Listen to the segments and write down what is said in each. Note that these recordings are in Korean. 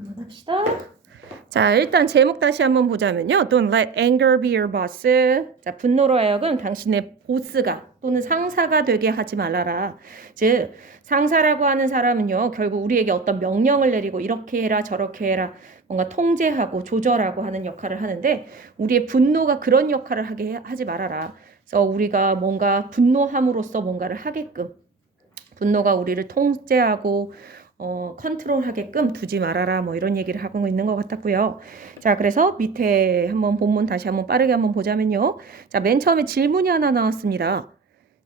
한번 합시다. 자, 일단 제목 다시 한번 보자면요. Don't let anger be your boss. 자, 분노로 하여금 당신의 보스가 또는 상사가 되게 하지 말아라. 즉, 상사라고 하는 사람은요, 결국 우리에게 어떤 명령을 내리고 이렇게 해라, 저렇게 해라, 뭔가 통제하고 조절하고 하는 역할을 하는데, 우리의 분노가 그런 역할을 하지 말아라. 그래서 우리가 뭔가 분노함으로써 뭔가를 하게끔, 분노가 우리를 통제하고 컨트롤하게끔 두지 말아라 뭐 이런 얘기를 하고 있는 것 같았고요. 자, 그래서 밑에 한번 본문 다시 한번 빠르게 한번 보자면요. 자, 맨 처음에 질문이 하나 나왔습니다.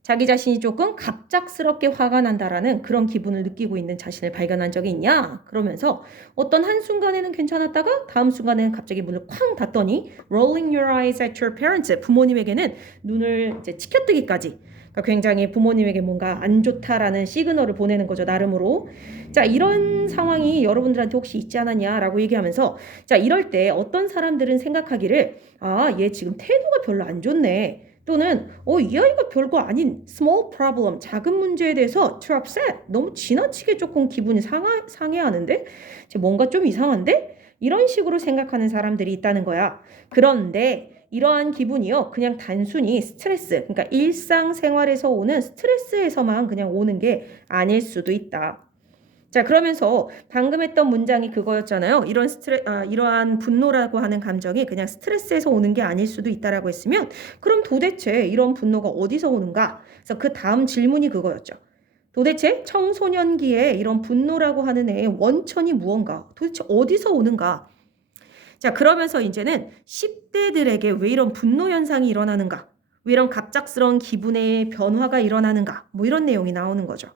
자기 자신이 조금 갑작스럽게 화가 난다라는 그런 기분을 느끼고 있는 자신을 발견한 적이 있냐? 그러면서 어떤 한순간에는 괜찮았다가 다음 순간에는 갑자기 문을 쾅 닫더니 rolling your eyes at your parents, 부모님에게는 눈을 이제 치켜뜨기까지, 그러니까 굉장히 부모님에게 뭔가 안 좋다라는 시그널을 보내는 거죠, 나름으로. 자, 이런 상황이 여러분들한테 혹시 있지 않았냐라고 얘기하면서, 자, 이럴 때 어떤 사람들은 생각하기를, 아, 얘 지금 태도가 별로 안 좋네. 또는 이 아이가 별거 아닌 small problem, 작은 문제에 대해서 too upset, 너무 지나치게 조금 기분이 상해하는데? 뭔가 좀 이상한데? 이런 식으로 생각하는 사람들이 있다는 거야. 그런데 이러한 기분이요, 그냥 단순히 스트레스, 그러니까 일상생활에서 오는 스트레스에서만 그냥 오는 게 아닐 수도 있다. 자, 그러면서 방금 했던 문장이 그거였잖아요. 이러한 분노라고 하는 감정이 그냥 스트레스에서 오는 게 아닐 수도 있다라고 했으면, 그럼 도대체 이런 분노가 어디서 오는가? 그래서 그 다음 질문이 그거였죠. 도대체 청소년기에 이런 분노라고 하는 애의 원천이 무언가? 도대체 어디서 오는가? 자, 그러면서 이제는 10대들에게 왜 이런 분노 현상이 일어나는가? 왜 이런 갑작스러운 기분의 변화가 일어나는가? 뭐 이런 내용이 나오는 거죠.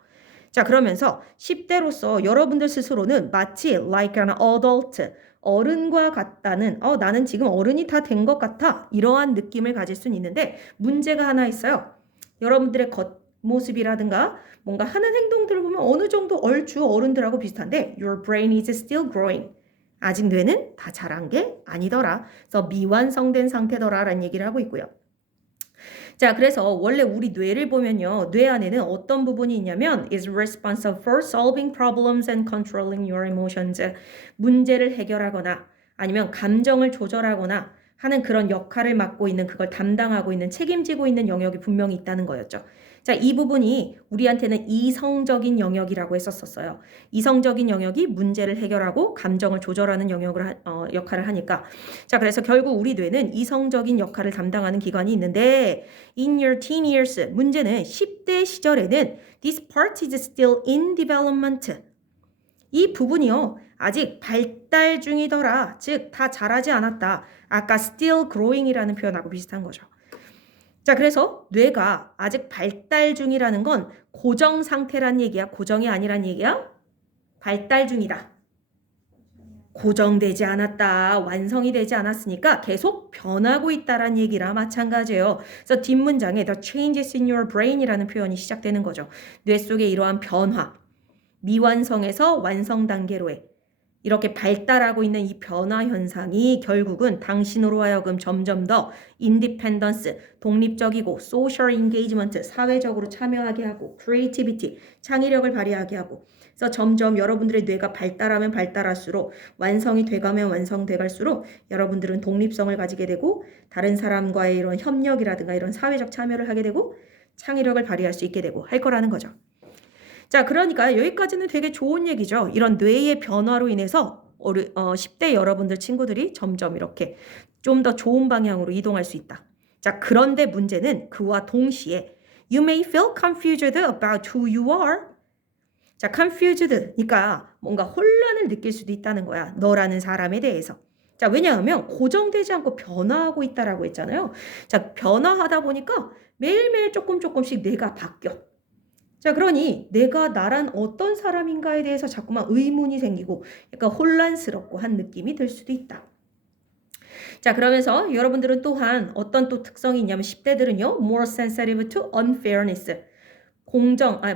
자, 그러면서 10대로서 여러분들 스스로는 마치 like an adult, 어른과 같다는, 나는 지금 어른이 다 된 것 같아, 이러한 느낌을 가질 수는 있는데, 문제가 하나 있어요. 여러분들의 겉모습이라든가 뭔가 하는 행동들을 보면 어느 정도 얼추 어른들하고 비슷한데, your brain is still growing. 아직 뇌는 다 자란 게 아니더라. 그래서 미완성된 상태더라라는 얘기를 하고 있고요. 자, 그래서 원래 우리 뇌를 보면요, 뇌 안에는 어떤 부분이 있냐면 is responsible for solving problems and controlling your emotions. 문제를 해결하거나 아니면 감정을 조절하거나 하는 그런 역할을 맡고 있는, 그걸 담당하고 있는, 책임지고 있는 영역이 분명히 있다는 거였죠. 자, 이 부분이 우리한테는 이성적인 영역이라고 했었어요. 이성적인 영역이 문제를 해결하고 감정을 조절하는 역할을 하니까. 자, 그래서 결국 우리 뇌는 이성적인 역할을 담당하는 기관이 있는데, in your teen years, 문제는 10대 시절에는 this part is still in development. 이 부분이요, 아직 발달 중이더라. 즉, 다 자라지 않았다. 아까 still growing이라는 표현하고 비슷한 거죠. 자, 그래서 뇌가 아직 발달 중이라는 건 고정 상태란 얘기야? 고정이 아니란 얘기야? 발달 중이다. 고정되지 않았다. 완성이 되지 않았으니까 계속 변하고 있다란 얘기랑 마찬가지예요. 그래서 뒷문장에 the changes in your brain이라는 표현이 시작되는 거죠. 뇌 속의 이러한 변화, 미완성에서 완성 단계로의 이렇게 발달하고 있는 이 변화 현상이 결국은 당신으로 하여금 점점 더 independence, 독립적이고 social engagement, 사회적으로 참여하게 하고 creativity, 창의력을 발휘하게 하고, 그래서 점점 여러분들의 뇌가 발달하면 발달할수록, 완성이 돼가면 완성돼갈수록 여러분들은 독립성을 가지게 되고 다른 사람과의 이런 협력이라든가 이런 사회적 참여를 하게 되고 창의력을 발휘할 수 있게 되고 할 거라는 거죠. 자, 그러니까 여기까지는 되게 좋은 얘기죠. 이런 뇌의 변화로 인해서 10대 여러분들 친구들이 점점 이렇게 좀 더 좋은 방향으로 이동할 수 있다. 자, 그런데 문제는 그와 동시에 you may feel confused about who you are. 자, confused, 그러니까 뭔가 혼란을 느낄 수도 있다는 거야. 너라는 사람에 대해서. 자, 왜냐하면 고정되지 않고 변화하고 있다라고 했잖아요. 자, 변화하다 보니까 매일매일 조금씩 뇌가 바뀌어. 자, 그러니 내가 나란 어떤 사람인가에 대해서 자꾸만 의문이 생기고 약간 혼란스럽고 한 느낌이 들 수도 있다. 자, 그러면서 여러분들은 또한 어떤 또 특성이 있냐면 10대들은요, more sensitive to unfairness.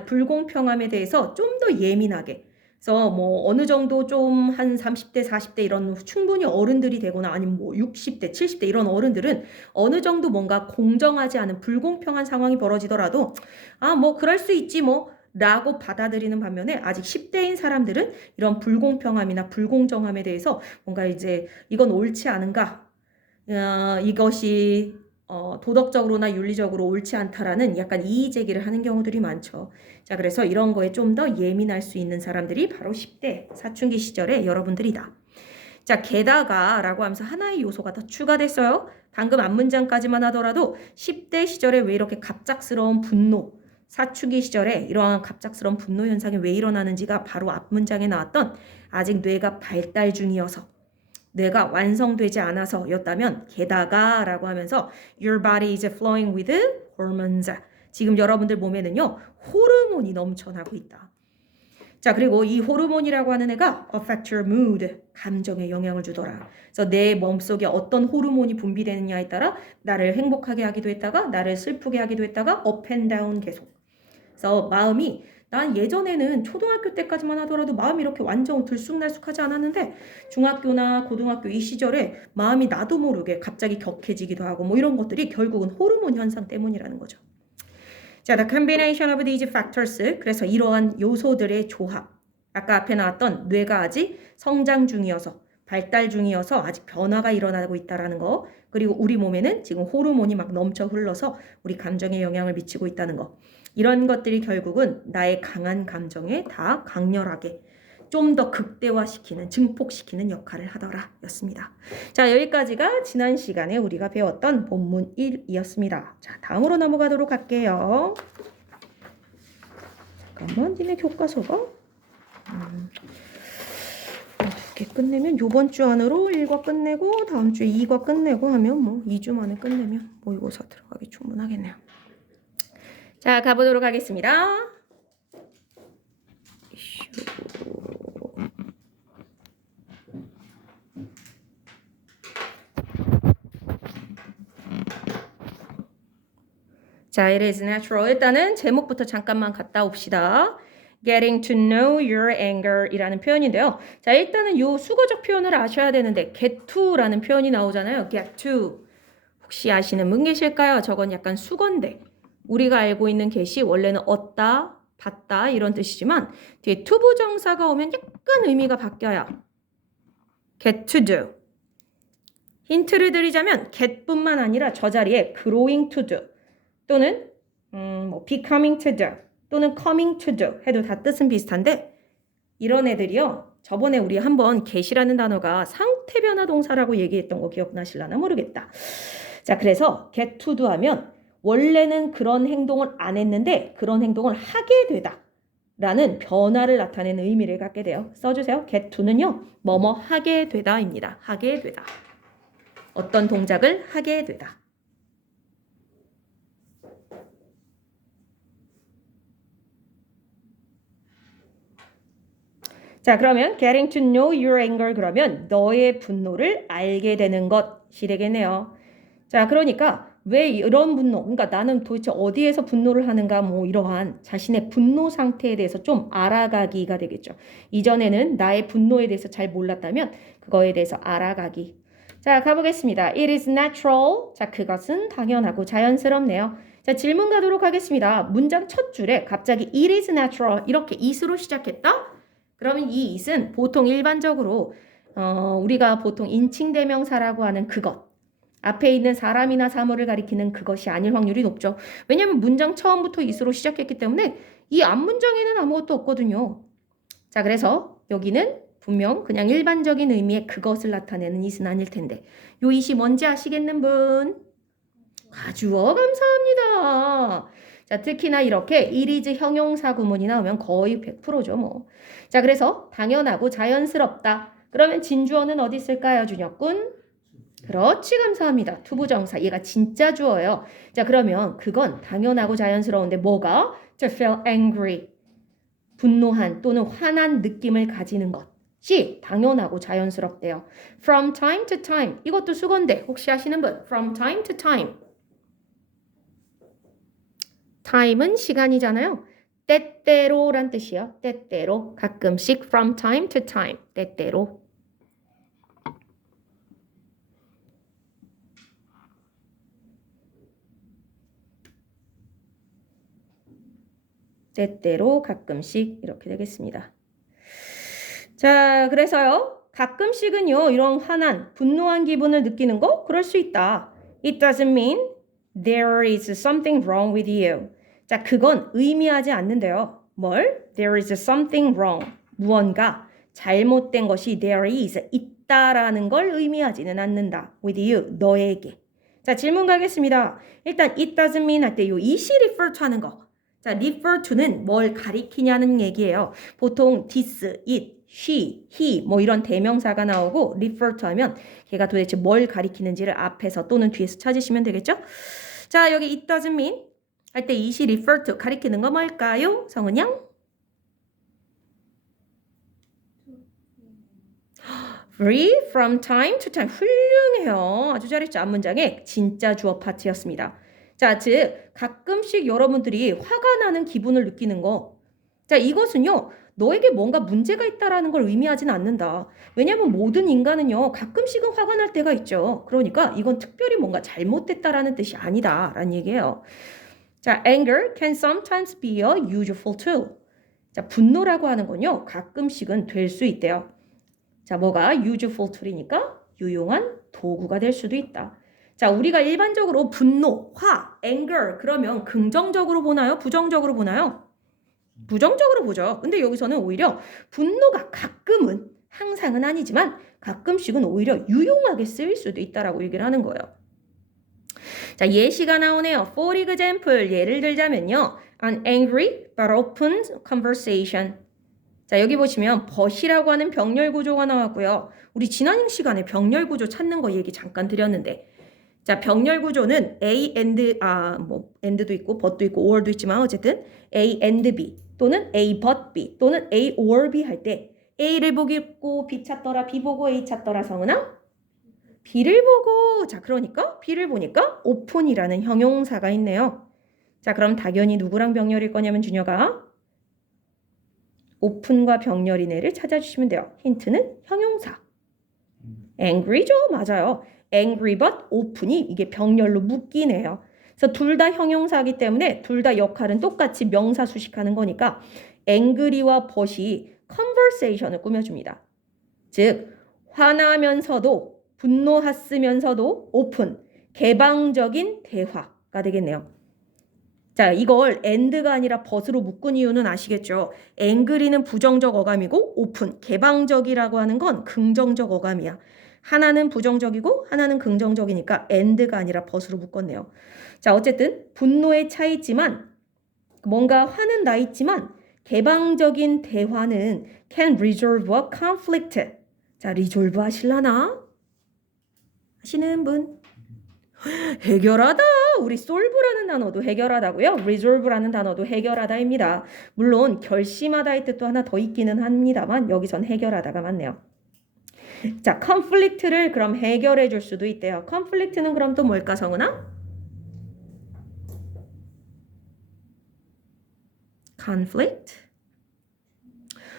불공평함에 대해서 좀 더 예민하게. 그래서 뭐 어느 정도 좀 한 30대, 40대 이런 충분히 어른들이 되거나 아니면 뭐 60대, 70대 이런 어른들은 어느 정도 뭔가 공정하지 않은 불공평한 상황이 벌어지더라도 뭐 그럴 수 있지 뭐 라고 받아들이는 반면에 아직 10대인 사람들은 이런 불공평함이나 불공정함에 대해서 뭔가 이제 이건 옳지 않은가, 이것이 도덕적으로나 윤리적으로 옳지 않다라는 약간 이의 제기를 하는 경우들이 많죠. 자, 그래서 이런 거에 좀 더 예민할 수 있는 사람들이 바로 10대 사춘기 시절의 여러분들이다. 자, 게다가 라고 하면서 하나의 요소가 더 추가됐어요. 방금 앞문장까지만 하더라도 10대 시절에 왜 이렇게 갑작스러운 분노, 사춘기 시절에 이러한 갑작스러운 분노 현상이 왜 일어나는지가 바로 앞문장에 나왔던 아직 뇌가 발달 중이어서 뇌가 완성되지 않아서였다면 게다가 라고 하면서 Your body is flowing with hormones. 지금 여러분들 몸에는요 호르몬이 넘쳐나고 있다. 자, 그리고 이 호르몬이라고 하는 애가 affect your mood, 감정에 영향을 주더라. 그래서 내 몸속에 어떤 호르몬이 분비되느냐에 따라 나를 행복하게 하기도 했다가 나를 슬프게 하기도 했다가 up and down 계속. 그래서 마음이 난 예전에는 초등학교 때까지만 하더라도 마음이 이렇게 완전 들쑥날쑥하지 않았는데 중학교나 고등학교 이 시절에 마음이 나도 모르게 갑자기 격해지기도 하고 뭐 이런 것들이 결국은 호르몬 현상 때문이라는 거죠. 자, the combination of these factors. 그래서 이러한 요소들의 조합. 아까 앞에 나왔던 뇌가 아직 성장 중이어서 발달 중이어서 아직 변화가 일어나고 있다는 거. 그리고 우리 몸에는 지금 호르몬이 막 넘쳐 흘러서 우리 감정에 영향을 미치고 있다는 거. 이런 것들이 결국은 나의 강한 감정에 다 강렬하게 좀 더 극대화시키는, 증폭시키는 역할을 하더라 였습니다. 자, 여기까지가 지난 시간에 우리가 배웠던 본문 1이었습니다. 자, 다음으로 넘어가도록 할게요. 잠깐만, 니네 교과서가 2개 끝내면 요번 주 안으로 1과 끝내고 다음 주에 2과 끝내고 하면 뭐 2주 만에 끝내면 모의고사 들어가기 충분하겠네요. 자, 가보도록 하겠습니다. 자, it is natural. 일단은 제목부터 잠깐만 갔다 옵시다. Getting to know your anger 이라는 표현인데요. 자, 일단은 요 수거적 표현을 아셔야 되는데 get to라는 표현이 나오잖아요. get to. 혹시 아시는 분 계실까요? 저건 약간 수건데 우리가 알고 있는 get이 원래는 얻다, 받다 이런 뜻이지만 뒤에 to 부정사가 오면 약간 의미가 바뀌어요. get to do. 힌트를 드리자면 get뿐만 아니라 저 자리에 growing to do 또는 뭐 becoming to do 또는 coming to do 해도 다 뜻은 비슷한데 이런 애들이요. 저번에 우리 한번 get이라는 단어가 상태 변화 동사라고 얘기했던 거 기억나실라나 모르겠다. 자, 그래서 get to do 하면 원래는 그런 행동을 안 했는데 그런 행동을 하게 되다 라는 변화를 나타내는 의미를 갖게 돼요. 써주세요. get to는요. 뭐뭐 하게 되다입니다. 하게 되다. 어떤 동작을 하게 되다. 자, 그러면 getting to know your anger 그러면 너의 분노를 알게 되는 것이 되겠네요. 자, 그러니까 왜 이런 분노, 그러니까 나는 도대체 어디에서 분노를 하는가 뭐 이러한 자신의 분노 상태에 대해서 좀 알아가기가 되겠죠. 이전에는 나의 분노에 대해서 잘 몰랐다면 그거에 대해서 알아가기. 자, 가보겠습니다. It is natural. 자, 그것은 당연하고 자연스럽네요. 자, 질문 가도록 하겠습니다. 문장 첫 줄에 갑자기 it is natural 이렇게 it으로 시작했다? 그러면 이 it은 보통 일반적으로 우리가 보통 인칭대명사라고 하는 그것 앞에 있는 사람이나 사물을 가리키는 그것이 아닐 확률이 높죠. 왜냐하면 문장 처음부터 it으로 시작했기 때문에 이 앞문장에는 아무것도 없거든요. 자, 그래서 여기는 분명 그냥 일반적인 의미의 그것을 나타내는 it은 아닐 텐데 요 it이 뭔지 아시겠는 분? 아주어 감사합니다. 자, 특히나 이렇게 it is 형용사 구문이 나오면 거의 100%죠, 뭐. 자, 그래서 당연하고 자연스럽다. 그러면 진주어는 어디 있을까요, 준혁군? 그렇지, 감사합니다. 투부정사. 얘가 진짜 주어예요. 자, 그러면 그건 당연하고 자연스러운데 뭐가? To feel angry. 분노한 또는 화난 느낌을 가지는 것이 당연하고 자연스럽대요. From time to time. 이것도 수건데 혹시 아시는 분? From time to time. time은 시간이잖아요. 때때로란 뜻이에요. 때때로 가끔씩 from time to time. 때때로. 때때로 가끔씩 이렇게 되겠습니다. 자, 그래서요. 가끔씩은요. 이런 화난, 분노한 기분을 느끼는 거 그럴 수 있다. It doesn't mean there is something wrong with you. 자, 그건 의미하지 않는데요. 뭘? There is something wrong. 무언가 잘못된 것이 there is 있다라는 걸 의미하지는 않는다. with you. 너에게. 자, 질문 가겠습니다. 일단 it doesn't mean 할 때 요 it이 refer to 하는 거. 자, refer to는 뭘 가리키냐는 얘기예요. 보통 this, it, she, he 뭐 이런 대명사가 나오고 refer to 하면 걔가 도대체 뭘 가리키는지를 앞에서 또는 뒤에서 찾으시면 되겠죠? 자, 여기 it doesn't mean 할 때 it이 refer to 가리키는 거 뭘까요? 성은 양? free from time to time. 훌륭해요. 아주 잘했죠. 앞문장에 진짜 주어 파트였습니다. 자, 즉 가끔씩 여러분들이 화가 나는 기분을 느끼는 거. 자, 이것은요. 너에게 뭔가 문제가 있다라는 걸 의미하지는 않는다. 왜냐하면 모든 인간은요. 가끔씩은 화가 날 때가 있죠. 그러니까 이건 특별히 뭔가 잘못됐다라는 뜻이 아니다라는 얘기예요. 자, anger can sometimes be a useful tool. 자, 분노라고 하는 건요. 가끔씩은 될 수 있대요. 자, 뭐가 useful tool이니까 유용한 도구가 될 수도 있다. 자, 우리가 일반적으로 분노, 화, anger 그러면 긍정적으로 보나요? 부정적으로 보나요? 부정적으로 보죠. 근데 여기서는 오히려 분노가 가끔은, 항상은 아니지만 가끔씩은 오히려 유용하게 쓰일 수도 있다라고 얘기를 하는 거예요. 자, 예시가 나오네요. For example, 예를 들자면요. An angry but open conversation. 자, 여기 보시면 but이라고 하는 병렬 구조가 나왔고요. 우리 지난 시간에 병렬 구조 찾는 거 얘기 잠깐 드렸는데 자, 병렬 구조는 A and and도 있고 but도 있고 or도 있지만 어쨌든 A and B 또는 A but B 또는 A or B 할 때 A를 보고 B 찾더라, B 보고 A 찾더라 성은아? B를 보고 자, 그러니까 B를 보니까 open이라는 형용사가 있네요. 자, 그럼 당연히 누구랑 병렬일 거냐면 준혁아 오픈과 병렬이네를 찾아주시면 돼요. 힌트는 형용사. angry죠? 맞아요. angry but open이 이게 병렬로 묶이네요. 그래서 둘 다 형용사이기 때문에 둘 다 역할은 똑같이 명사 수식하는 거니까 angry와 but이 conversation을 꾸며줍니다. 즉 화나면서도 분노했으면서도 open, 개방적인 대화가 되겠네요. 자, 이걸 and가 아니라 but으로 묶은 이유는 아시겠죠? angry는 부정적 어감이고 open, 개방적이라고 하는 건 긍정적 어감이야. 하나는 부정적이고 하나는 긍정적이니까 and가 아니라 but으로 묶었네요. 자, 어쨌든 분노의 차이지만 뭔가 화는 나 있지만 개방적인 대화는 can resolve a conflict. 자, resolve 하실라나? 하시는 분? 해결하다. 우리 solve라는 단어도 해결하다고요. resolve라는 단어도 해결하다입니다. 물론 결심하다의 뜻도 하나 더 있기는 합니다만 여기선 해결하다가 맞네요. 자, conflict를 그럼 해결해 줄 수도 있대요. conflict는 그럼 또 뭘까 성은아? conflict.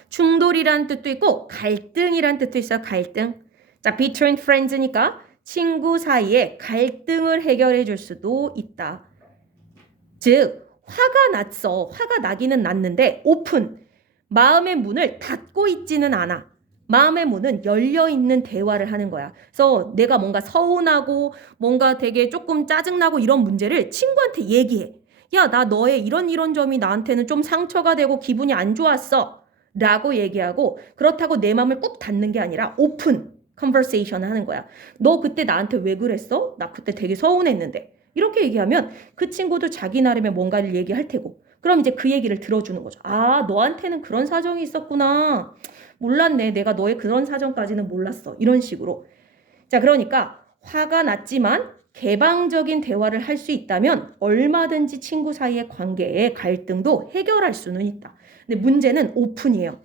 충돌이란 뜻도 있고 갈등이란 뜻도 있어요. 갈등. 자, between friends니까 친구 사이에 갈등을 해결해 줄 수도 있다. 즉 화가 났어. 화가 나기는 났는데 오픈. 마음의 문을 닫고 있지는 않아. 마음의 문은 열려있는 대화를 하는 거야. 그래서 내가 뭔가 서운하고 뭔가 되게 조금 짜증나고 이런 문제를 친구한테 얘기해. 야, 나 너의 이런 점이 나한테는 좀 상처가 되고 기분이 안 좋았어. 라고 얘기하고 그렇다고 내 마음을 꾹 닫는 게 아니라 오픈 컨버세이션 하는 거야. 너 그때 나한테 왜 그랬어? 나 그때 되게 서운했는데. 이렇게 얘기하면 그 친구도 자기 나름의 뭔가를 얘기할 테고 그럼 이제 그 얘기를 들어주는 거죠. 아, 너한테는 그런 사정이 있었구나. 몰랐네. 내가 너의 그런 사정까지는 몰랐어. 이런 식으로. 자, 그러니까 화가 났지만 개방적인 대화를 할 수 있다면 얼마든지 친구 사이의 관계의 갈등도 해결할 수는 있다. 근데 문제는 오픈이에요.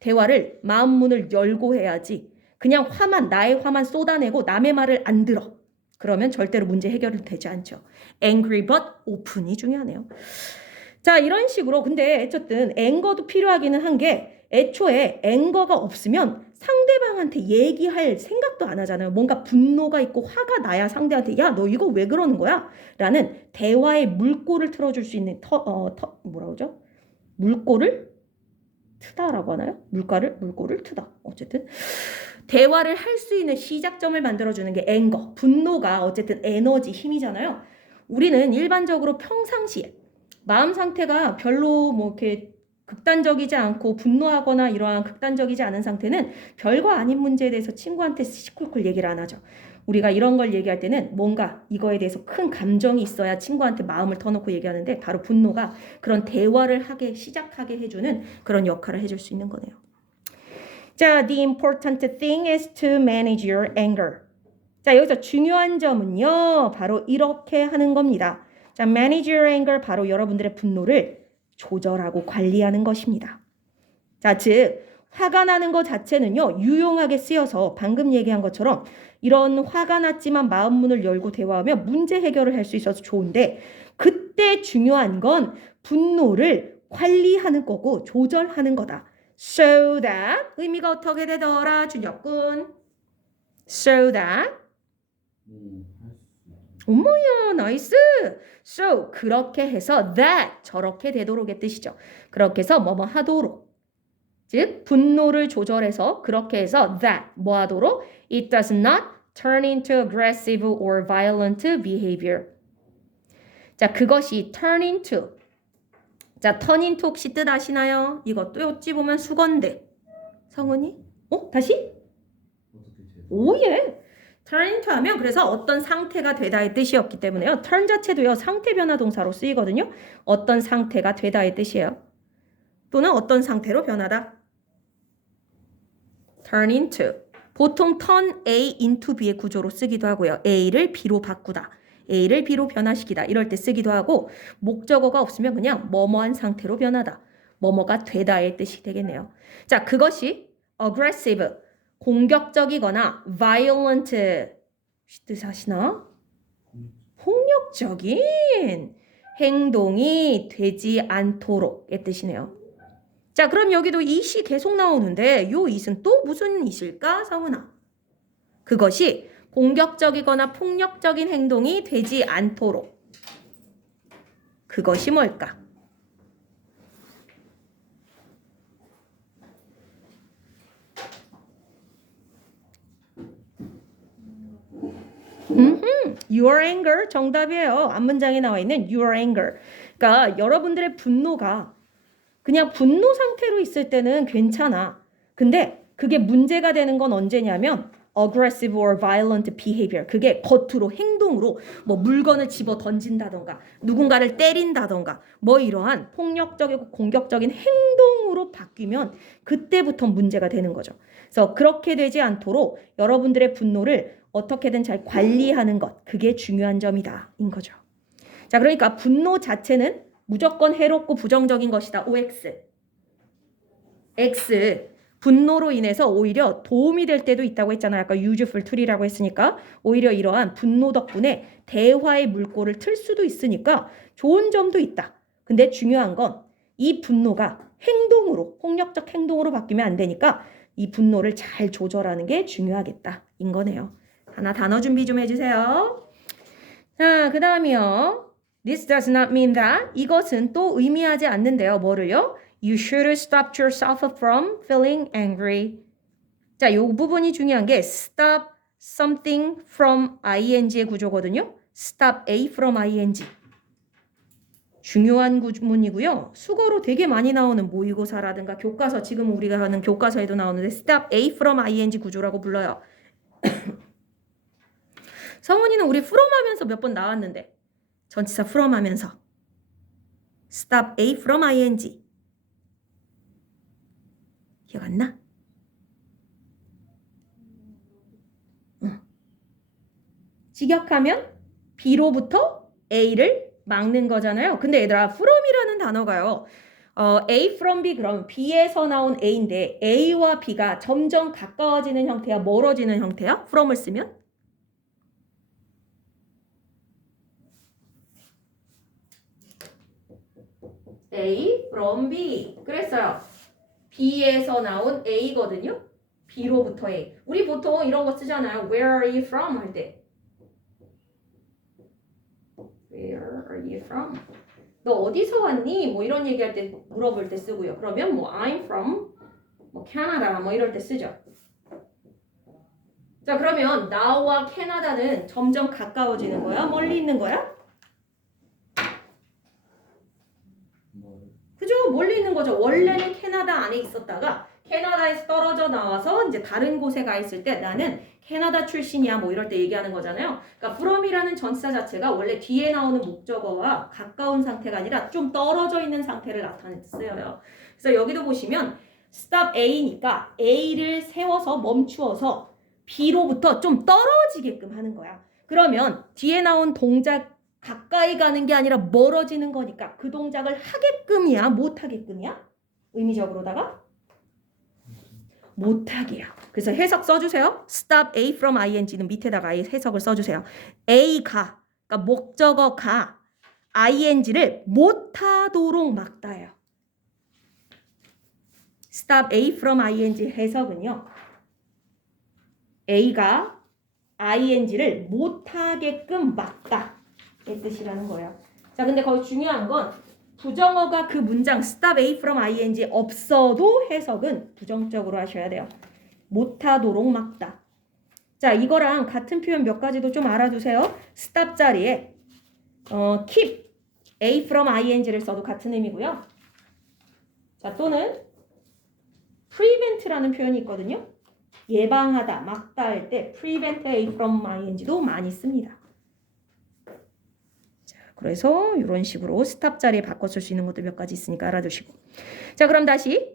대화를 마음 문을 열고 해야지. 그냥 나의 화만 쏟아내고 남의 말을 안 들어. 그러면 절대로 문제 해결은 되지 않죠. angry but open이 중요하네요. 자, 이런 식으로 근데 어쨌든 앵거도 필요하기는 한 게 애초에 앵거가 없으면 상대방한테 얘기할 생각도 안 하잖아요. 뭔가 분노가 있고 화가 나야 상대한테 야, 너 이거 왜 그러는 거야? 라는 대화의 물꼬를 틀어줄 수 있는 뭐라 그러죠? 물꼬를 트다라고 하나요? 물꼬를 트다. 어쨌든 대화를 할 수 있는 시작점을 만들어주는 게 anger. 분노가 어쨌든 에너지, 힘이잖아요. 우리는 일반적으로 평상시에 마음 상태가 별로 뭐 이렇게 극단적이지 않고 분노하거나 이러한 극단적이지 않은 상태는 별거 아닌 문제에 대해서 친구한테 시시콜콜 얘기를 안 하죠. 우리가 이런 걸 얘기할 때는 뭔가 이거에 대해서 큰 감정이 있어야 친구한테 마음을 터놓고 얘기하는데 바로 분노가 그런 대화를 시작하게 해주는 그런 역할을 해줄 수 있는 거네요. 자, the important thing is to manage your anger. 자, 여기서 중요한 점은요, 바로 이렇게 하는 겁니다. 자, manage your anger, 바로 여러분들의 분노를 조절하고 관리하는 것입니다. 자, 즉 화가 나는 것 자체는요, 유용하게 쓰여서 방금 얘기한 것처럼 이런 화가 났지만 마음 문을 열고 대화하면 문제 해결을 할 수 있어서 좋은데, 그때 중요한 건 분노를 관리하는 거고 조절하는 거다. So that 의미가 어떻게 되더라, 준혁군? So that 엄마야, 나이스. So 그렇게 해서 that 저렇게 되도록의 뜻이죠. 그렇게 해서 뭐뭐 하도록. 즉 분노를 조절해서 그렇게 해서 that 뭐 하도록? It does not turn into aggressive or violent behavior. 자, 그것이 turn into. 자, turn into 혹시 뜻 아시나요? 이것도 어찌 보면 수건데. 성은이? 다시? 오예. turn into 하면 그래서 어떤 상태가 되다의 뜻이었기 때문에요. turn 자체도요, 상태 변화 동사로 쓰이거든요. 어떤 상태가 되다의 뜻이에요. 또는 어떤 상태로 변하다. turn into. 보통 turn A into B의 구조로 쓰기도 하고요. A를 B로 바꾸다. A를 B로 변화시키다. 이럴 때 쓰기도 하고, 목적어가 없으면 그냥 뭐뭐한 상태로 변하다. 뭐뭐가 되다의 뜻이 되겠네요. 자, 그것이 aggressive, 공격적이거나 violent, 뜻 아시나? 폭력적인 행동이 되지 않도록의 뜻이네요. 자, 그럼 여기도 it이 계속 나오는데 요 it은 또 무슨 it일까, 성은아? 그것이 공격적이거나 폭력적인 행동이 되지 않도록. 그것이 뭘까? Your anger 정답이에요. 앞문장에 나와 있는 your anger. 그러니까 여러분들의 분노가 그냥 분노 상태로 있을 때는 괜찮아. 근데 그게 문제가 되는 건 언제냐면 aggressive or violent behavior. 그게 겉으로 행동으로 뭐 물건을 집어 던진다던가 누군가를 때린다던가 뭐 이러한 폭력적이고 공격적인 행동으로 바뀌면 그때부터 문제가 되는 거죠. 그래서 그렇게 되지 않도록 여러분들의 분노를 어떻게든 잘 관리하는 것, 그게 중요한 점이다 인 거죠. 자, 그러니까 분노 자체는 무조건 해롭고 부정적인 것이다. OX. X. 분노로 인해서 오히려 도움이 될 때도 있다고 했잖아요. 아까 useful tool이라고 했으니까 오히려 이러한 분노 덕분에 대화의 물꼬를 틀 수도 있으니까 좋은 점도 있다. 근데 중요한 건 이 분노가 행동으로, 폭력적 행동으로 바뀌면 안 되니까 이 분노를 잘 조절하는 게 중요하겠다 인 거네요. 하나 단어 준비 좀 해주세요. 자, 그 다음이요. This does not mean that. 이것은 또 의미하지 않는데요. 뭐를요? You should stop yourself from feeling angry. 자, 요 부분이 중요한 게 stop something from ing의 구조거든요. stop A from ing. 중요한 구문이고요. 수거로 되게 많이 나오는 모의고사라든가 교과서, 지금 우리가 하는 교과서에도 나오는데 stop A from ing 구조라고 불러요. 성훈이는 우리 from 하면서 몇 번 나왔는데 전치사 from 하면서 stop A from ing 기억 안 나? 직역하면 B로부터 A를 막는 거잖아요. 근데 얘들아 from이라는 단어가요. A from B 그럼 B에서 나온 A인데 A와 B가 점점 가까워지는 형태야? 멀어지는 형태야? from을 쓰면? A from B 그랬어요. B에서 나온 A거든요. B로부터 A. 우리 보통 이런 거 쓰잖아요. Where are you from? 할 때. Where are you from? 너 어디서 왔니? 뭐 이런 얘기할 때 물어볼 때 쓰고요. 그러면 뭐 I'm from 뭐 캐나다 뭐 이럴 때 쓰죠. 자, 그러면 나와 캐나다는 점점 가까워지는 거야? 멀리 있는 거야? 그죠? 멀리 있는 거죠. 원래는 캐나다 안에 있었다가 캐나다에서 떨어져 나와서 이제 다른 곳에 가 있을 때 나는 캐나다 출신이야 뭐 이럴 때 얘기하는 거잖아요. 그러니까 from이라는 전치사 자체가 원래 뒤에 나오는 목적어와 가까운 상태가 아니라 좀 떨어져 있는 상태를 나타내서 쓰여요. 그래서 여기도 보시면 stop A니까 A를 세워서 멈추어서 B로부터 좀 떨어지게끔 하는 거야. 그러면 뒤에 나온 동작 가까이 가는 게 아니라 멀어지는 거니까 그 동작을 하게끔이야? 못하게끔이야? 의미적으로다가? 못하게야. 그래서 해석 써주세요. Stop A from ing는 밑에다가 해석을 써주세요. A가, 그러니까 목적어가 ing를 못하도록 막다예요. Stop A from ing 해석은요. A가 ing를 못하게끔 막다. 이 뜻이라는 거예요. 자, 근데 거기 중요한 건 부정어가 그 문장 stop A from ing 없어도 해석은 부정적으로 하셔야 돼요. 못하도록 막다. 자, 이거랑 같은 표현 몇 가지도 좀 알아두세요. stop 자리에 keep A from ing를 써도 같은 의미고요. 자, 또는 prevent라는 표현이 있거든요. 예방하다, 막다 할 때 prevent A from ing도 많이 씁니다. 그래서 이런 식으로 스탑 자리에 바꿔 쓸 수 있는 것도 몇 가지 있으니까 알아두시고. 자, 그럼 다시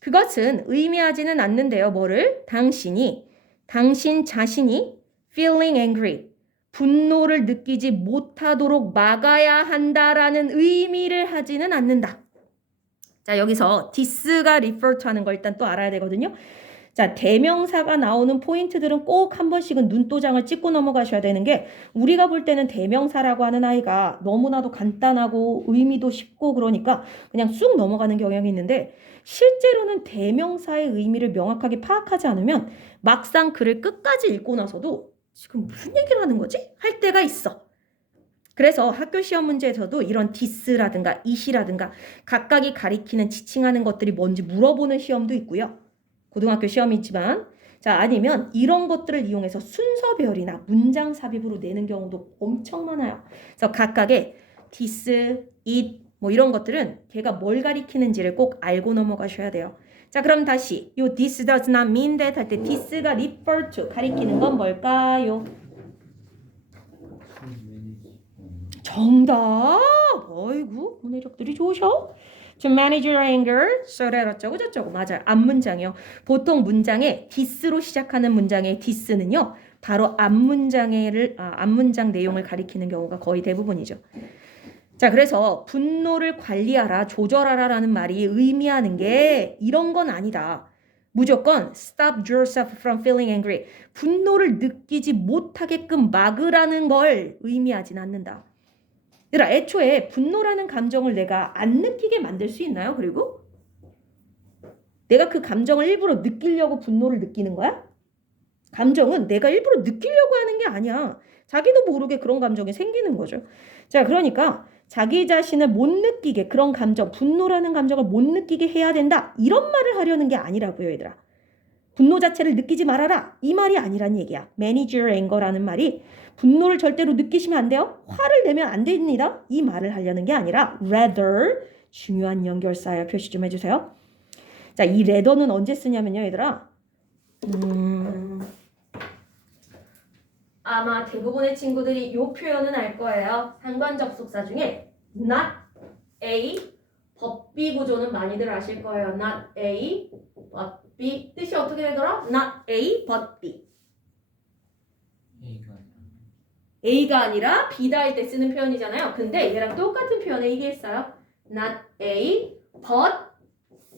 그것은 의미하지는 않는데요. 뭐를? 당신 자신이 feeling angry, 분노를 느끼지 못하도록 막아야 한다라는 의미를 하지는 않는다. 자, 여기서 this가 refer to 하는 걸 일단 또 알아야 되거든요. 자, 대명사가 나오는 포인트들은 꼭 한 번씩은 눈도장을 찍고 넘어가셔야 되는 게 우리가 볼 때는 대명사라고 하는 아이가 너무나도 간단하고 의미도 쉽고 그러니까 그냥 쑥 넘어가는 경향이 있는데 실제로는 대명사의 의미를 명확하게 파악하지 않으면 막상 글을 끝까지 읽고 나서도 지금 무슨 얘기를 하는 거지? 할 때가 있어. 그래서 학교 시험 문제에서도 이런 this라든가 it이라든가 각각이 가리키는 지칭하는 것들이 뭔지 물어보는 시험도 있고요. 고등학교 시험이 있지만 자 아니면 이런 것들을 이용해서 순서별이나 문장 삽입으로 내는 경우도 엄청 많아요. 그래서 각각의 this, it 뭐 이런 것들은 걔가 뭘 가리키는지를 꼭 알고 넘어가셔야 돼요. 자 그럼 다시 요 this does not mean that 할 때 this가 refer to 가리키는 건 뭘까요? 정답! 어이구 문해력들이 좋으셔. To manage your anger, so that 어쩌고 저쩌고 맞아요. 앞문장이요. 보통 문장에 this로 시작하는 문장의 this는요. 바로 앞문장 내용을 가리키는 경우가 거의 대부분이죠. 자, 그래서 분노를 관리하라, 조절하라 라는 말이 의미하는 게 이런 건 아니다. 무조건 stop yourself from feeling angry. 분노를 느끼지 못하게끔 막으라는 걸 의미하진 않는다. 얘들아, 애초에 분노라는 감정을 내가 안 느끼게 만들 수 있나요? 그리고 내가 그 감정을 일부러 느끼려고 분노를 느끼는 거야? 감정은 내가 일부러 느끼려고 하는 게 아니야. 자기도 모르게 그런 감정이 생기는 거죠. 자, 그러니까 자기 자신을 못 느끼게 그런 감정, 분노라는 감정을 못 느끼게 해야 된다. 이런 말을 하려는 게 아니라고요, 얘들아. 분노 자체를 느끼지 말아라. 이 말이 아니란 얘기야. Manage your anger라는 말이 분노를 절대로 느끼시면 안 돼요. 화를 내면 안 됩니다. 이 말을 하려는 게 아니라 rather 중요한 연결사예요. 표시 좀 해주세요. 자, 이 rather는 언제 쓰냐면요, 얘들아. 아마 대부분의 친구들이 이 표현은 알 거예요. 상관 접속사 중에 not A, but B 구조는 많이들 아실 거예요. not A, but B. 뜻이 어떻게 되더라? Not A, but B. A가 아니라 B다 할 때 쓰는 표현이잖아요. 근데 얘랑 똑같은 표현에 이게 있어요. Not A, but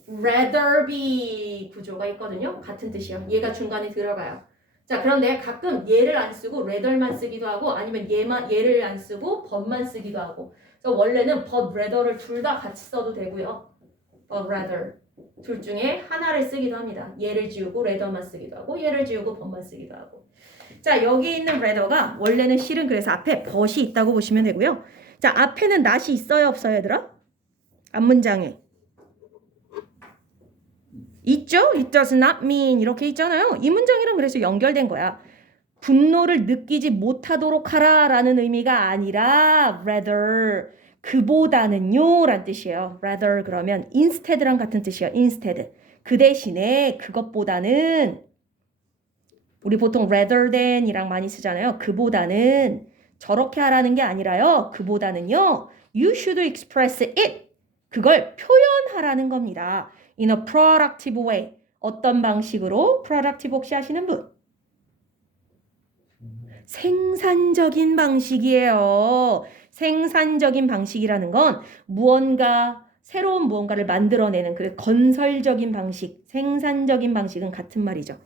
rather B 구조가 있거든요. 같은 뜻이요. 얘가 중간에 들어가요. 자, 그런데 가끔 얘를 안 쓰고 rather만 쓰기도 하고 아니면 얘를 안 쓰고 but만 쓰기도 하고. 그래서 원래는 but, rather를 둘 다 같이 써도 되고요. but, rather. 둘 중에 하나를 쓰기도 합니다. 얘를 지우고 rather만 쓰기도 하고 얘를 지우고 but만 쓰기도 하고. 자, 여기 있는 rather가 원래는 실은 그래서 앞에 but이 있다고 보시면 되고요. 자, 앞에는 not이 있어요, 없어요, 얘들아? 앞문장에. 있죠? It does not mean 이렇게 있잖아요. 이 문장이랑 그래서 연결된 거야. 분노를 느끼지 못하도록 하라라는 의미가 아니라 rather 그보다는요 란 뜻이에요. rather 그러면 instead랑 같은 뜻이에요. instead. 그 대신에 그것보다는 우리 보통 rather than이랑 많이 쓰잖아요. 그보다는 저렇게 하라는 게 아니라요. 그보다는요. You should express it. 그걸 표현하라는 겁니다. In a productive way. 어떤 방식으로? productive 혹시 하시는 분? 생산적인 방식이에요. 생산적인 방식이라는 건 무언가 새로운 무언가를 만들어내는 그 건설적인 방식, 생산적인 방식은 같은 말이죠.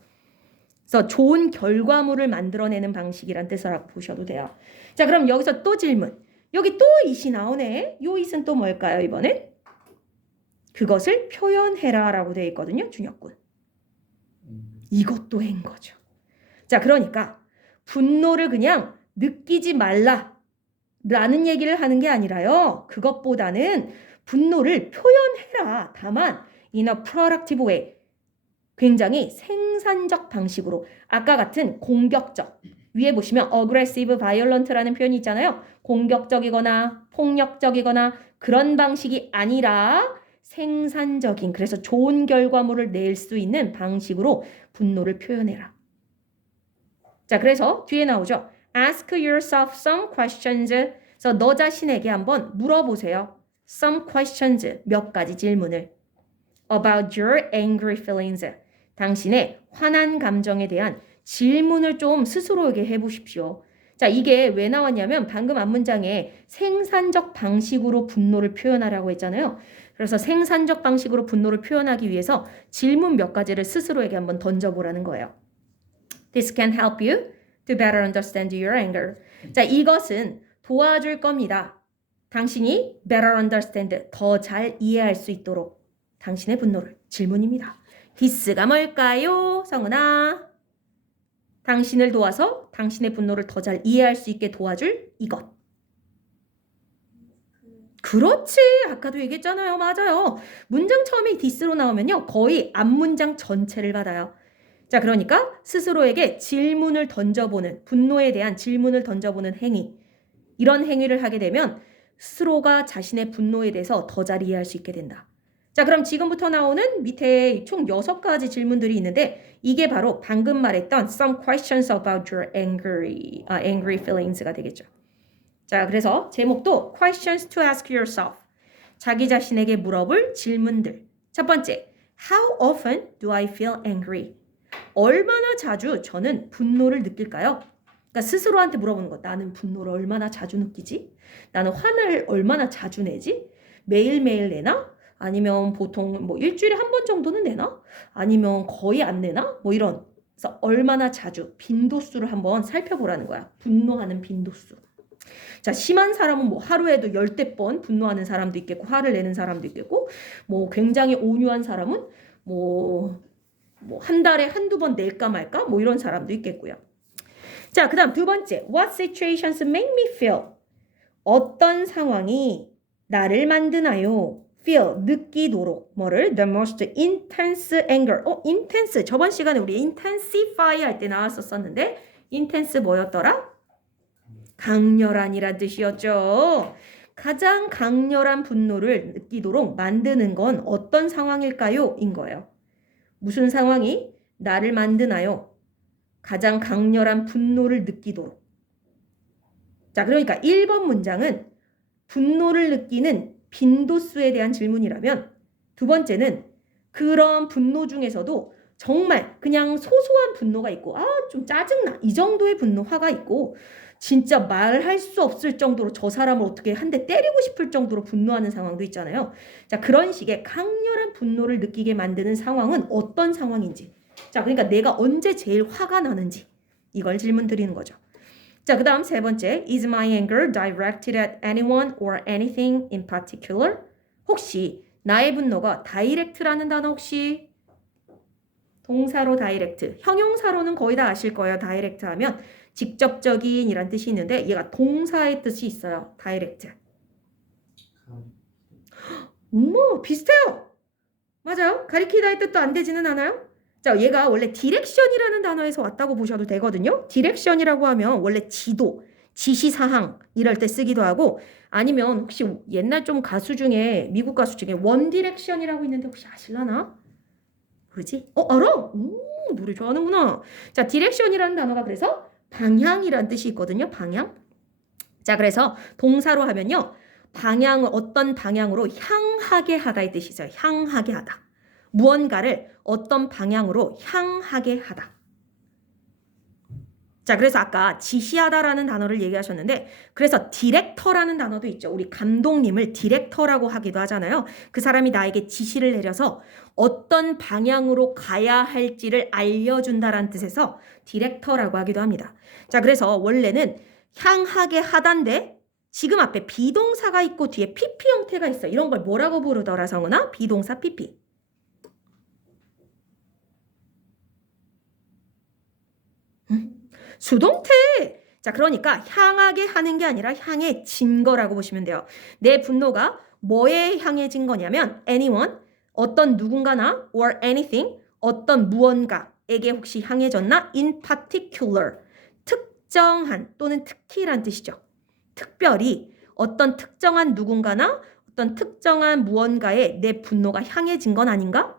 그래서 좋은 결과물을 만들어내는 방식이란 뜻으로 보셔도 돼요. 자, 그럼 여기서 또 질문. 여기 또 it이 나오네. 요 it은 또 뭘까요, 이번엔? 그것을 표현해라 라고 되어 있거든요, 중역군. 이것도 한 거죠. 자, 그러니까 분노를 그냥 느끼지 말라 라는 얘기를 하는 게 아니라요. 그것보다는 분노를 표현해라. 다만 in a productive way. 굉장히 생산적 방식으로. 아까 같은 공격적. 위에 보시면 aggressive, violent라는 표현이 있잖아요. 공격적이거나 폭력적이거나 그런 방식이 아니라 생산적인, 그래서 좋은 결과물을 낼 수 있는 방식으로 분노를 표현해라. 자, 그래서 뒤에 나오죠. Ask yourself some questions. 그래서 너 자신에게 한번 물어보세요. Some questions, 몇 가지 질문을. About your angry feelings. 당신의 화난 감정에 대한 질문을 좀 스스로에게 해보십시오. 자, 이게 왜 나왔냐면 방금 앞문장에 생산적 방식으로 분노를 표현하라고 했잖아요. 그래서 생산적 방식으로 분노를 표현하기 위해서 질문 몇 가지를 스스로에게 한번 던져보라는 거예요. This can help you to better understand your anger. 자, 이것은 도와줄 겁니다. 당신이 better understand, 더 잘 이해할 수 있도록 당신의 분노를. 질문입니다. this가 뭘까요? 성은아. 당신을 도와서 당신의 분노를 더 잘 이해할 수 있게 도와줄 이것. 그렇지. 아까도 얘기했잖아요. 맞아요. 문장 처음에 this로 나오면요. 거의 앞문장 전체를 받아요. 자, 그러니까 스스로에게 질문을 던져보는, 분노에 대한 질문을 던져보는 행위. 이런 행위를 하게 되면 스스로가 자신의 분노에 대해서 더 잘 이해할 수 있게 된다. 자, 그럼 지금부터 나오는 밑에 총 6가지 질문들이 있는데 이게 바로 방금 말했던 some questions about your angry feelings가 되겠죠. 자, 그래서 제목도 questions to ask yourself. 자기 자신에게 물어볼 질문들. 첫 번째, how often do I feel angry? 얼마나 자주 저는 분노를 느낄까요? 그러니까 스스로한테 물어보는 거. 나는 분노를 얼마나 자주 느끼지? 나는 화를 얼마나 자주 내지? 매일매일 내나? 아니면 보통 뭐 일주일에 한 번 정도는 내나? 아니면 거의 안 내나? 뭐 이런. 그래서 얼마나 자주 빈도수를 한번 살펴보라는 거야. 분노하는 빈도수. 자, 심한 사람은 뭐 하루에도 10대 번 분노하는 사람도 있겠고 화를 내는 사람도 있겠고 뭐 굉장히 온유한 사람은 뭐 한 달에 한두 번 낼까 말까? 뭐 이런 사람도 있겠고요. 자, 그 다음 두 번째. What situations make me feel? 어떤 상황이 나를 만드나요? feel, 느끼도록. 뭐를? The most intense anger. intense. 저번 시간에 우리 intensify 할 때 나왔었는데 intense 뭐였더라? 강렬한이란 뜻이었죠. 가장 강렬한 분노를 느끼도록 만드는 건 어떤 상황일까요? 인 거예요. 무슨 상황이 나를 만드나요? 가장 강렬한 분노를 느끼도록. 자, 그러니까 1번 문장은 분노를 느끼는 빈도수에 대한 질문이라면 두 번째는 그런 분노 중에서도 정말 그냥 소소한 분노가 있고 좀 짜증나 이 정도의 분노, 화가 있고 진짜 말할 수 없을 정도로 저 사람을 어떻게 한 대 때리고 싶을 정도로 분노하는 상황도 있잖아요. 자, 그런 식의 강렬한 분노를 느끼게 만드는 상황은 어떤 상황인지. 자, 그러니까 내가 언제 제일 화가 나는지 이걸 질문 드리는 거죠. 자, 그 다음 세 번째. Is my anger directed at anyone or anything in particular? 혹시 나의 분노가 direct라는 단어 혹시 동사로 direct, 형용사로는 거의 다 아실 거예요. direct 하면 직접적인 이란 뜻이 있는데 얘가 동사의 뜻이 있어요. direct. 비슷해요. 맞아요. 가리키다의 뜻도 안 되지는 않아요? 자, 얘가 원래 디렉션이라는 단어에서 왔다고 보셔도 되거든요. 디렉션이라고 하면 원래 지도, 지시사항 이럴 때 쓰기도 하고 아니면 혹시 옛날 좀 가수 중에 미국 가수 중에 원 디렉션이라고 있는데 혹시 아실라나? 그러지? 알아? 노래 좋아하는구나. 자, 디렉션이라는 단어가 그래서 방향이란 뜻이 있거든요. 방향. 자, 그래서 동사로 하면요. 방향을 어떤 방향으로 향하게 하다의 뜻이죠. 향하게 하다. 무언가를 어떤 방향으로 향하게 하다. 자, 그래서 아까 지시하다라는 단어를 얘기하셨는데 그래서 디렉터라는 단어도 있죠. 우리 감독님을 디렉터라고 하기도 하잖아요. 그 사람이 나에게 지시를 내려서 어떤 방향으로 가야 할지를 알려준다라는 뜻에서 디렉터라고 하기도 합니다. 자, 그래서 원래는 향하게 하다인데 지금 앞에 비동사가 있고 뒤에 PP 형태가 있어. 이런 걸 뭐라고 부르더라, 성은아? 비동사 PP. 수동태. 자, 그러니까 향하게 하는 게 아니라 향해진 거라고 보시면 돼요. 내 분노가 뭐에 향해진 거냐면 anyone, 어떤 누군가나 or anything, 어떤 무언가에게 혹시 향해졌나? in particular, 특정한 또는 특히란 뜻이죠. 특별히 어떤 특정한 누군가나 어떤 특정한 무언가에 내 분노가 향해진 건 아닌가?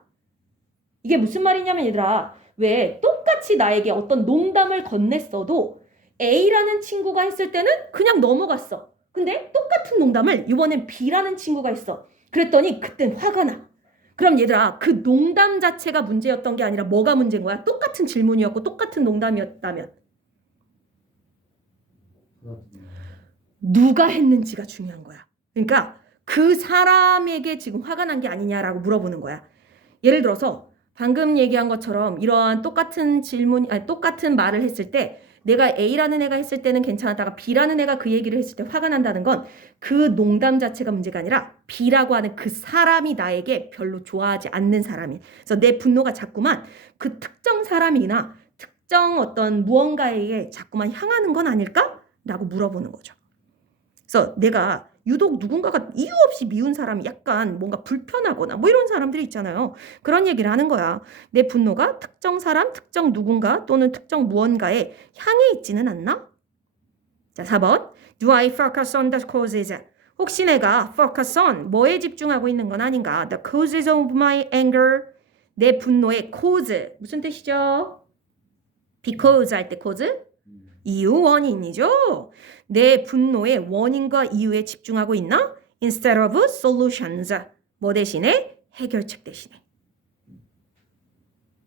이게 무슨 말이냐면 얘들아, 왜 똑같이 나에게 어떤 농담을 건넸어도 A라는 친구가 했을 때는 그냥 넘어갔어. 근데 똑같은 농담을 이번엔 B라는 친구가 했어. 그랬더니 그땐 화가 나. 그럼 얘들아, 그 농담 자체가 문제였던 게 아니라 뭐가 문제인 거야? 똑같은 질문이었고 똑같은 농담이었다면 누가 했는지가 중요한 거야. 그러니까 그 사람에게 지금 화가 난 게 아니냐라고 물어보는 거야. 예를 들어서 방금 얘기한 것처럼 이러한 똑같은 똑같은 말을 했을 때 내가 A라는 애가 했을 때는 괜찮았다가 B라는 애가 그 얘기를 했을 때 화가 난다는 건 그 농담 자체가 문제가 아니라 B라고 하는 그 사람이 나에게 별로 좋아하지 않는 사람이. 그래서 내 분노가 자꾸만 그 특정 사람이나 특정 어떤 무언가에게 자꾸만 향하는 건 아닐까? 라고 물어보는 거죠. 그래서 내가 유독 누군가가 이유 없이 미운 사람이 약간 뭔가 불편하거나 뭐 이런 사람들이 있잖아요. 그런 얘기를 하는 거야. 내 분노가 특정 사람, 특정 누군가 또는 특정 무언가에 향해 있지는 않나? 자, 4번. Do I focus on the causes? 혹시 내가 focus on 뭐에 집중하고 있는 건 아닌가? The causes of my anger. 내 분노의 cause. 무슨 뜻이죠? because 할 때 cause? 이유, 원인이죠. 내 분노의 원인과 이유에 집중하고 있나? Instead of solutions. 뭐 대신에? 해결책 대신에.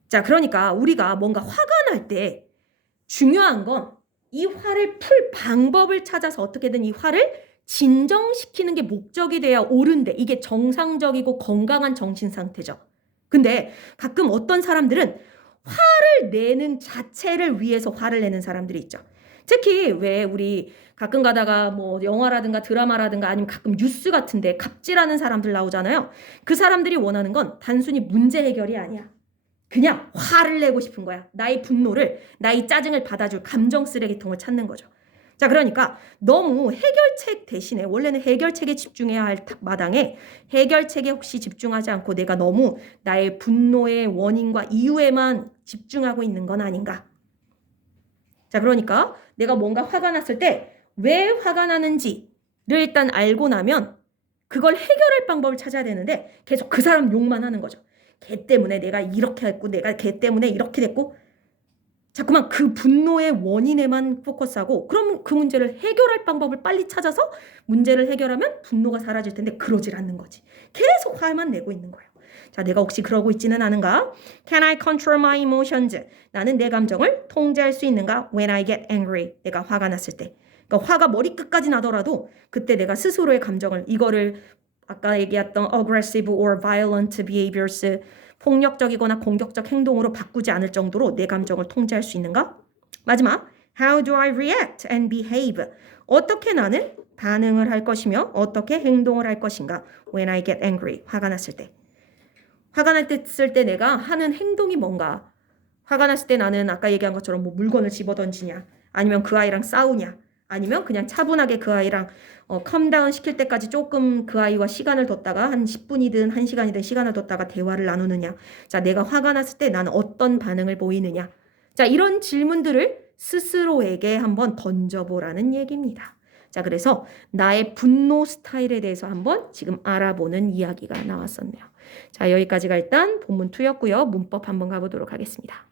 자, 그러니까 우리가 뭔가 화가 날 때 중요한 건 이 화를 풀 방법을 찾아서 어떻게든 이 화를 진정시키는 게 목적이 돼야 옳은데 이게 정상적이고 건강한 정신 상태죠. 근데 가끔 어떤 사람들은 화를 내는 자체를 위해서 화를 내는 사람들이 있죠. 특히 왜 우리 가끔 가다가 뭐 영화라든가 드라마라든가 아니면 가끔 뉴스 같은데 갑질하는 사람들 나오잖아요. 그 사람들이 원하는 건 단순히 문제 해결이 아니야. 그냥 화를 내고 싶은 거야. 나의 분노를, 나의 짜증을 받아줄 감정 쓰레기통을 찾는 거죠. 자, 그러니까 너무 해결책 대신에 원래는 해결책에 집중해야 할 마당에 해결책에 혹시 집중하지 않고 내가 너무 나의 분노의 원인과 이유에만 집중하고 있는 건 아닌가. 자, 그러니까 내가 뭔가 화가 났을 때 왜 화가 나는지를 일단 알고 나면 그걸 해결할 방법을 찾아야 되는데 계속 그 사람 욕만 하는 거죠. 걔 때문에 내가 이렇게 했고 내가 걔 때문에 이렇게 됐고 자꾸만 그 분노의 원인에만 포커스하고 그럼 그 문제를 해결할 방법을 빨리 찾아서 문제를 해결하면 분노가 사라질 텐데 그러질 않는 거지. 계속 화만 내고 있는 거예요. 자, 내가 혹시 그러고 있지는 않은가? Can I control my emotions? 나는 내 감정을 통제할 수 있는가? When I get angry. 내가 화가 났을 때. 그러니까 화가 머리끝까지 나더라도 그때 내가 스스로의 감정을 이거를 아까 얘기했던 aggressive or violent behaviors 폭력적이거나 공격적 행동으로 바꾸지 않을 정도로 내 감정을 통제할 수 있는가? 마지막, how do I react and behave? 어떻게 나는 반응을 할 것이며 어떻게 행동을 할 것인가? When I get angry, 화가 났을 때. 화가 났을 때 내가 하는 행동이 뭔가? 화가 났을 때 나는 아까 얘기한 것처럼 뭐 물건을 집어던지냐? 아니면 그 아이랑 싸우냐? 아니면 그냥 차분하게 그 아이랑 컴다운 시킬 때까지 조금 그 아이와 시간을 뒀다가 한 10분이든 1시간이든 시간을 뒀다가 대화를 나누느냐. 자, 내가 화가 났을 때 나는 어떤 반응을 보이느냐. 자, 이런 질문들을 스스로에게 한번 던져보라는 얘기입니다. 자, 그래서 나의 분노 스타일에 대해서 한번 지금 알아보는 이야기가 나왔었네요. 자, 여기까지가 일단 본문 2였고요. 문법 한번 가보도록 하겠습니다.